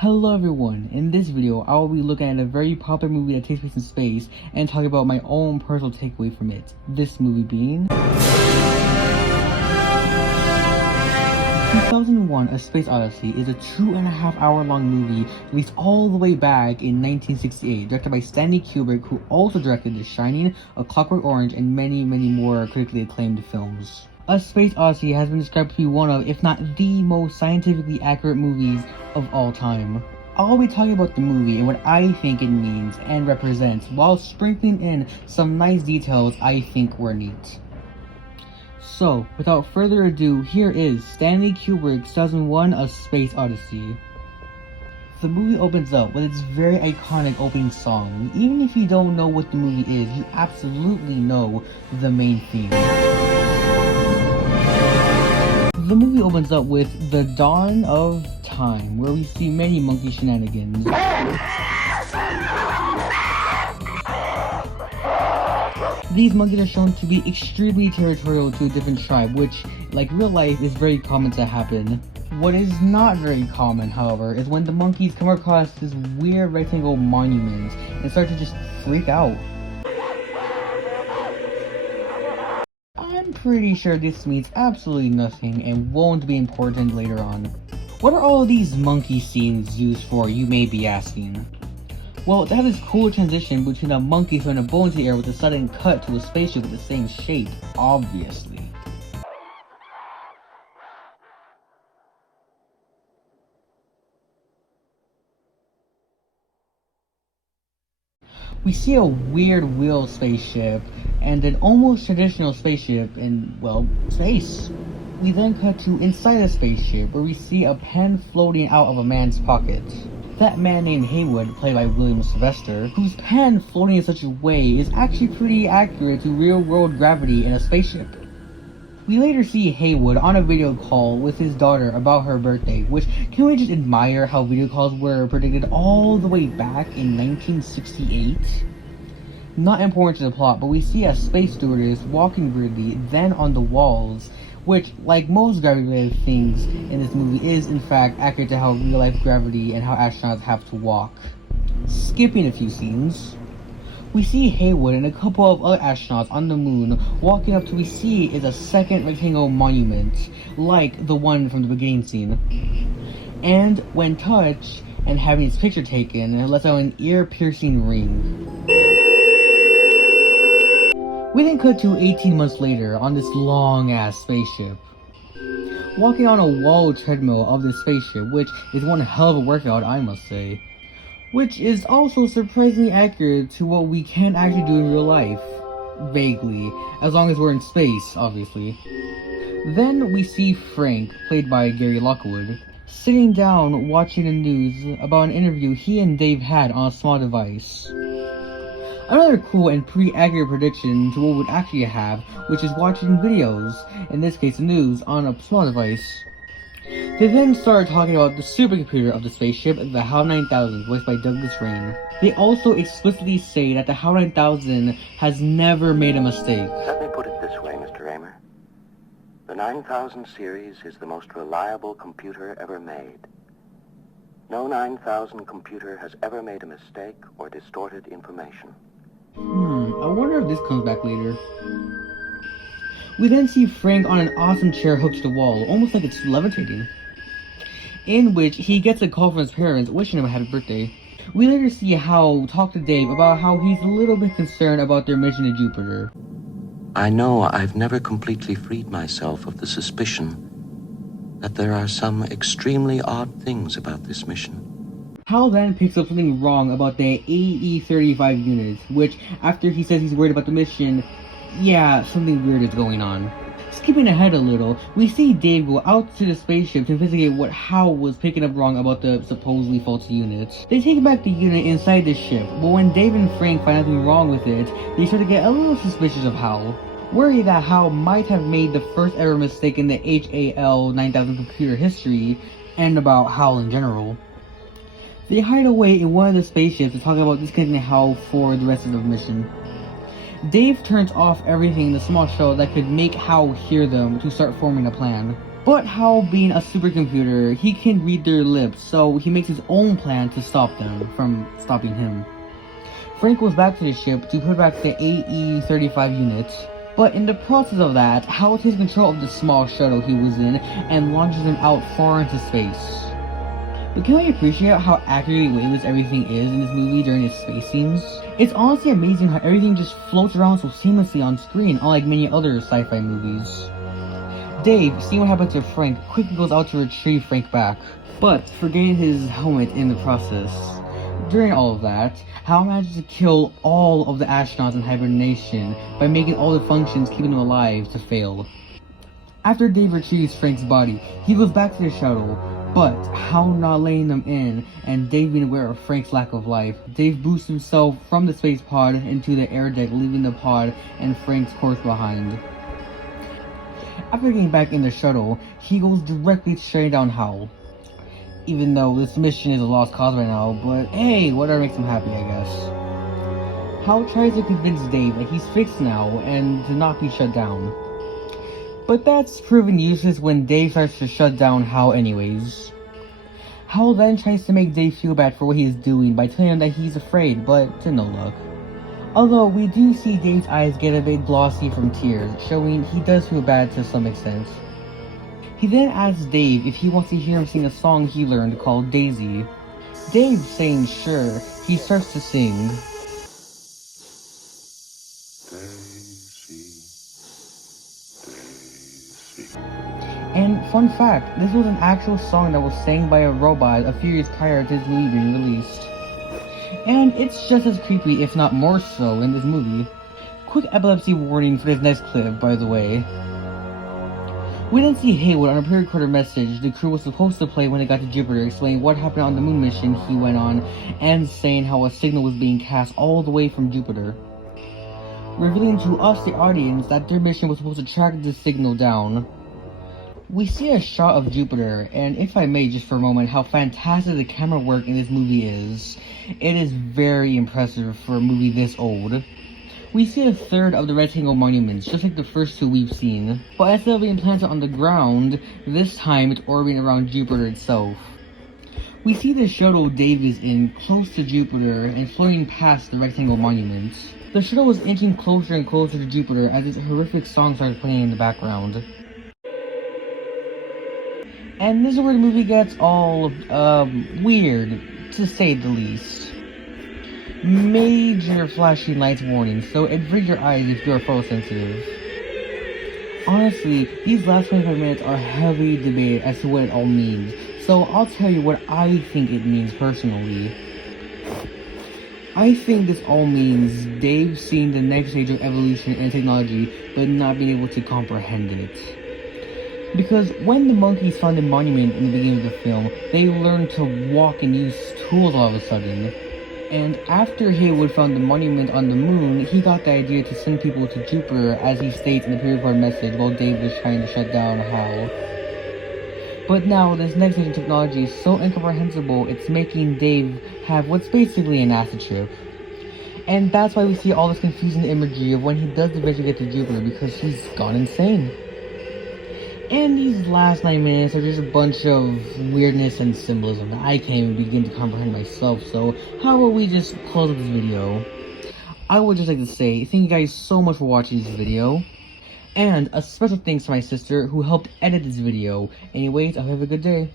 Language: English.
Hello everyone, in this video I will be looking at a very popular movie that takes place in space and talking about my own personal takeaway from it. This movie being 2001 A Space Odyssey is a 2.5 hour long movie released all the way back in 1968, directed by Stanley Kubrick, who also directed The Shining, A Clockwork Orange, and many more critically acclaimed films. A Space Odyssey has been described to be one of, if not the most scientifically accurate movies of all time. I'll be talking about the movie and what I think it means and represents, while sprinkling in some nice details I think were neat. So, without further ado, here is Stanley Kubrick's 2001 A Space Odyssey. The movie opens up with its very iconic opening song. Even if you don't know what the movie is, you absolutely know the main theme. The movie opens up with the dawn of time, where we see many monkey shenanigans. These monkeys are shown to be extremely territorial to a different tribe, which, like real life, is very common to happen. What is not very common, however, is when the monkeys come across this weird rectangle monument and start to just freak out. I'm pretty sure this means absolutely nothing and won't be important later on. What are all of these monkey scenes used for, you may be asking? Well, they have this cool transition between a monkey throwing a bow into the air with a sudden cut to a spaceship with the same shape, obviously. We see a weird wheel spaceship and an almost traditional spaceship in, well, space. We then cut to inside the spaceship, where we see a pen floating out of a man's pocket. That man named Haywood, played by William Sylvester, whose pen floating in such a way is actually pretty accurate to real-world gravity in a spaceship. We later see Haywood on a video call with his daughter about her birthday, which, can we just admire how video calls were predicted all the way back in 1968? Not important to the plot, but we see a space stewardess walking weirdly, then on the walls, which, like most gravity-related things in this movie, is in fact accurate to how real-life gravity and how astronauts have to walk. Skipping a few scenes, we see Haywood and a couple of other astronauts on the moon walking up to what we see is a second rectangle monument, like the one from the beginning scene. And when touched and having his picture taken, it lets out an ear-piercing ring. We then cut to 18 months later on this long-ass spaceship. Walking on a wall treadmill of this spaceship, which is one hell of a workout, I must say. Which is also surprisingly accurate to what we can actually do in real life. Vaguely. As long as we're in space, obviously. Then we see Frank, played by Gary Lockwood, sitting down watching the news about an interview he and Dave had on a small device. Another cool and pretty accurate prediction to what we would actually have, which is watching videos, in this case the news, on a small device. They then started talking about the supercomputer of the spaceship, the HAL 9000, voiced by Douglas Rain. They also explicitly say that the HAL 9000 has never made a mistake. Let me put it this way, Mr. Raymer. The 9000 series is the most reliable computer ever made. No 9000 computer has ever made a mistake or distorted information. I wonder if this comes back later. We then see Frank on an awesome chair hooked to the wall, almost like it's levitating, in which he gets a call from his parents wishing him a happy birthday. We later see Hal talk to Dave about how he's a little bit concerned about their mission to Jupiter. I know I've never completely freed myself of the suspicion that there are some extremely odd things about this mission. Hal then picks up something wrong about the AE-35 unit, which, after he says he's worried about the mission, yeah, something weird is going on. Skipping ahead a little, we see Dave go out to the spaceship to investigate what Hal was picking up wrong about the supposedly faulty unit. They take back the unit inside the ship, but when Dave and Frank find nothing wrong with it, they start to get a little suspicious of Hal, worried that Hal might have made the first ever mistake in the HAL 9000 computer history, and about Hal in general. They hide away in one of the spaceships to talk about disconnecting Hal for the rest of the mission. Dave turns off everything in the small shuttle that could make Hal hear them to start forming a plan. But how, being a supercomputer, he can read their lips, so he makes his own plan to stop them from stopping him. Frank goes back to the ship to put back the AE-35 unit, but in the process of that, Hal takes control of the small shuttle he was in and launches him out far into space. But can we appreciate how accurately weightless everything is in this movie during its space scenes? It's honestly amazing how everything just floats around so seamlessly on screen, unlike many other sci-fi movies. Dave, seeing what happened to Frank, quickly goes out to retrieve Frank back, but forgetting his helmet in the process. During all of that, Hal manages to kill all of the astronauts in hibernation by making all the functions keeping them alive to fail. After Dave retrieves Frank's body, he goes back to the shuttle, but Hal not letting them in, and Dave being aware of Frank's lack of life, Dave boosts himself from the space pod into the air deck, leaving the pod and Frank's corpse behind. After getting back in the shuttle, he goes directly to shutting down Hal. Even though this mission is a lost cause right now, but hey, whatever makes him happy, I guess. Hal tries to convince Dave that he's fixed now and to not be shut down. But that's proven useless when Dave starts to shut down Hal anyways. Hal then tries to make Dave feel bad for what he's doing by telling him that he's afraid, but to no luck. Although we do see Dave's eyes get a bit glossy from tears, showing he does feel bad to some extent. He then asks Dave if he wants to hear him sing a song he learned called Daisy. Dave saying sure, he starts to sing. And fun fact, this was an actual song that was sang by a robot a few years prior to this movie being released. And it's just as creepy, if not more so, in this movie. Quick epilepsy warning for this next clip, by the way. We then see Haywood on a pre-recorded message the crew was supposed to play when they got to Jupiter, explaining what happened on the moon mission he went on, and saying how a signal was being cast all the way from Jupiter. Revealing to us, the audience, that their mission was supposed to track the signal down. We see a shot of Jupiter, and if I may just for a moment, how fantastic the camera work in this movie is. It is very impressive for a movie this old. We see a third of the rectangle monuments, just like the first two we've seen, but instead of being planted on the ground, this time it's orbiting around Jupiter itself. We see the shuttle Dave is in close to Jupiter and floating past the rectangle monuments. The shuttle was inching closer and closer to Jupiter as its horrific song started playing in the background. And this is where the movie gets all, weird, to say the least. Major flashing lights warning, so avert your eyes if you are photosensitive. Honestly, these last 25 minutes are heavily debated as to what it all means, so I'll tell you what I think it means personally. I think this all means Dave seeing the next stage of evolution and technology, but not being able to comprehend it. Because when the monkeys found the monument in the beginning of the film, they learned to walk and use tools all of a sudden. And after Haywood found the monument on the moon, he got the idea to send people to Jupiter, as he states in the pre-recorded message, while Dave was trying to shut down Hal. But now, this next stage of technology is so incomprehensible, it's making Dave have what's basically an acid trip. And that's why we see all this confusing imagery of when he does eventually get to Jupiter, because he's gone insane. And these last 9 minutes are just a bunch of weirdness and symbolism that I can't even begin to comprehend myself, so how about we just close up this video? I would just like to say thank you guys so much for watching this video, and a special thanks to my sister who helped edit this video. Anyways, I hope you have a good day.